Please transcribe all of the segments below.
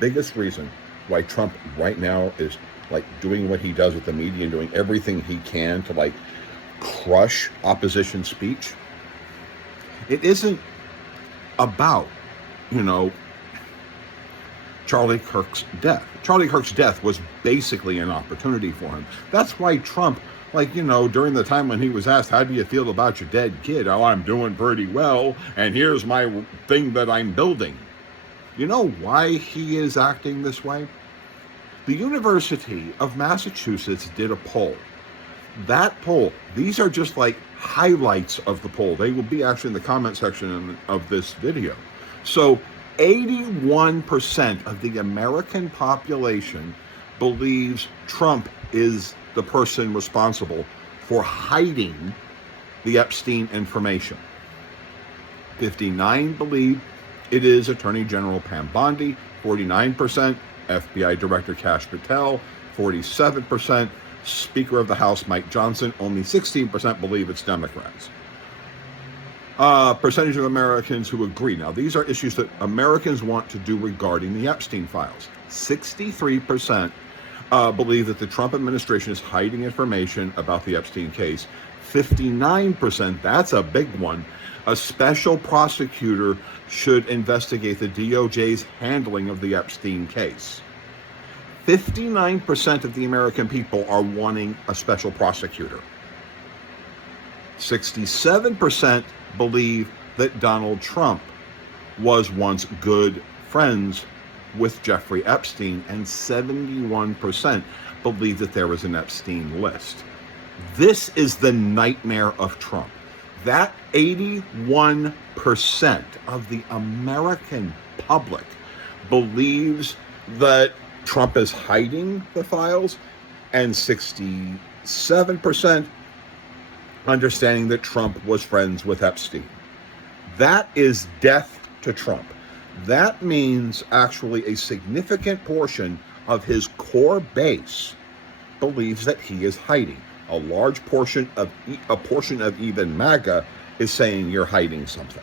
biggest reason why Trump right now is like doing what he does with the media and doing everything he can to like crush opposition speech. It isn't about, you know, Charlie Kirk's death. Charlie Kirk's death was basically an opportunity for him. That's why Trump, like, you know, during the time when he was asked, how do you feel about your dead kid? Oh, I'm doing pretty well, and here's my thing that I'm building. You know why he is acting this way? The University of Massachusetts did a poll. That poll, these are just like highlights of the poll. They will be actually in the comment section of this video. So 81% of the American population believes Trump is the person responsible for hiding the Epstein information. 59% believe it is Attorney General Pam Bondi, 49% FBI Director Kash Patel, 47% Speaker of the House Mike Johnson, only 16% believe it's Democrats. Percentage of Americans who agree. Now, these are issues that Americans want to do regarding the Epstein files. 63% believe that the Trump administration is hiding information about the Epstein case. 59%, that's a big one, a special prosecutor should investigate the DOJ's handling of the Epstein case. 59% of the American people are wanting a special prosecutor. 67% believe that Donald Trump was once good friends with Jeffrey Epstein, and 71% believe that there was an Epstein list. This is the nightmare of Trump. That 81% of the American public believes that Trump is hiding the files, and 67% understanding that Trump was friends with Epstein. That is death to Trump. That means actually a significant portion of his core base believes that he is hiding. A large portion of even MAGA is saying you're hiding something.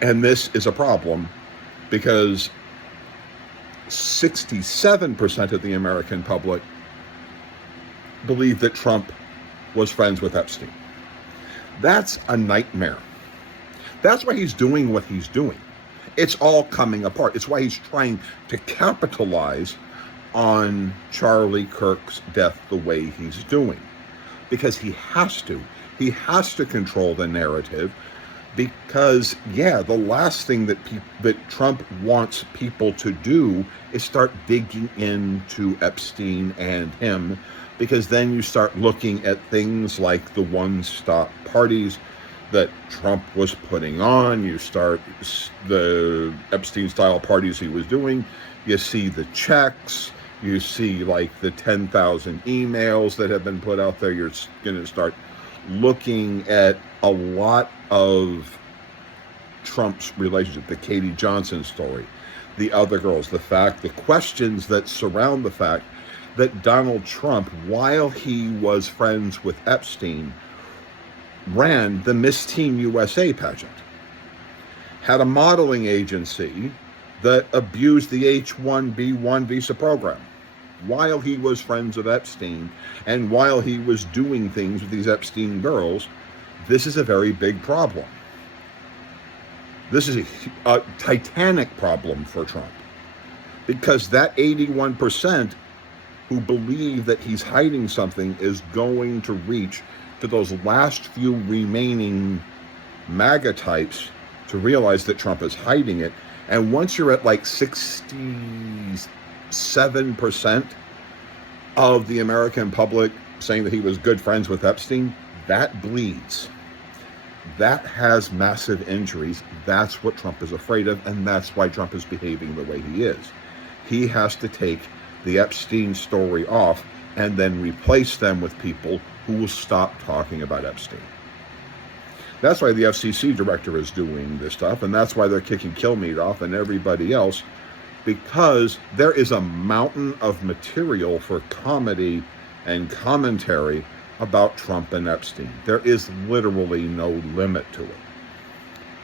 And this is a problem because 67% of the American public believe that Trump was friends with Epstein. That's a nightmare. That's why he's doing what he's doing. It's all coming apart. It's why he's trying to capitalize on Charlie Kirk's death the way he's doing. Because he has to. He has to control the narrative. Because, yeah, the last thing that Trump wants people to do is start digging into Epstein and him, because then you start looking at things like the one-stop parties that Trump was putting on. You start the Epstein-style parties he was doing. You see the checks. You see, like, the 10,000 emails that have been put out there. You're going to start looking at a lot of Trump's relationship, the Katie Johnson story, the other girls, the questions that surround the fact that Donald Trump, while he was friends with Epstein, ran the Miss Teen USA pageant, had a modeling agency that abused the H-1B1 visa program while he was friends with Epstein, and while he was doing things with these Epstein girls. This is a very big problem. This is a titanic problem for Trump, because that 81% who believe that he's hiding something is going to reach to those last few remaining MAGA types to realize that Trump is hiding it. And once you're at like 67% of the American public saying that he was good friends with Epstein, that bleeds. That has massive injuries. That's what Trump is afraid of, and that's why Trump is behaving the way he is. He has to take the Epstein story off and then replace them with people who will stop talking about Epstein. That's why the FCC director is doing this stuff, and that's why they're kicking Kilmeade off and everybody else, because there is a mountain of material for comedy and commentary about Trump and Epstein. There is literally no limit to it.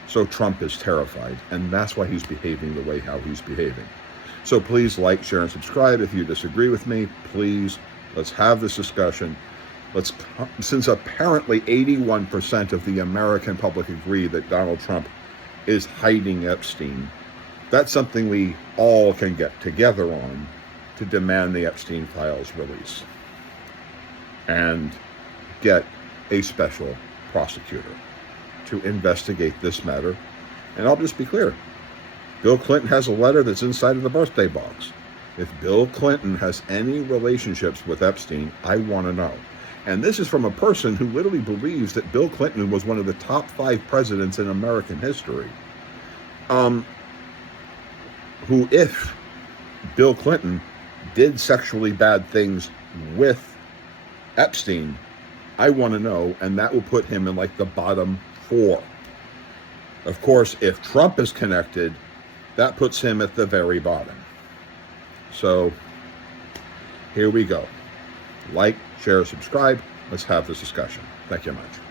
So Trump is terrified, and that's why he's behaving the way how he's behaving. So please like, share, and subscribe. If you disagree with me, please, let's have this discussion. Since apparently 81% of the American public agree that Donald Trump is hiding Epstein, that's something we all can get together on to demand the Epstein files release and get a special prosecutor to investigate this matter. And I'll just be clear. Bill Clinton has a letter that's inside of the birthday box. If Bill Clinton has any relationships with Epstein, I want to know. And this is from a person who literally believes that Bill Clinton was one of the top 5 presidents in American history. Who, if Bill Clinton did sexually bad things with Epstein, I want to know, and that will put him in like the bottom 4. Of course, if Trump is connected, that puts him at the very bottom. So here we go. Like, share, subscribe. Let's have this discussion. Thank you much.